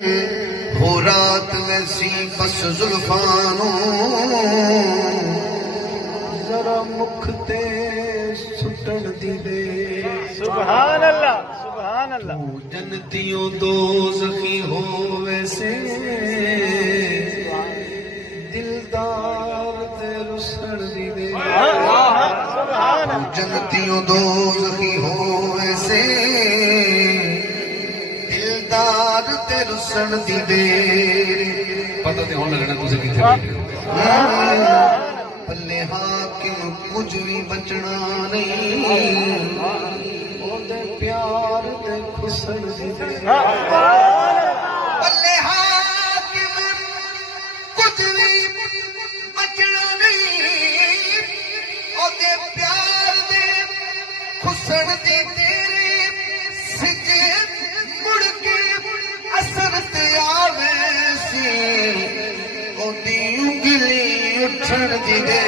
ہو رات ویسی بس زلفانوں ذرا مکھ تے سٹن دی دے سبحان اللہ سبحان اللہ جنتیوں دوزخی ہو ویسے دلدار تے رسن دی دے جنتیوں دوزخی ہو ویسے دلدار تے رسن دی دے پتہ تے ہون لگنا تسے کتھے بیٹھے پلے حاکم کچھ بھی بچنا نہیں پیار دے خسن دی دے پلے حاکم کچھ بھی بچنا نہیں اودے پیار دے خسن دی تیرے سجے مڑ کے اثر تے آوے سی اودی انگلی اٹھن دی دے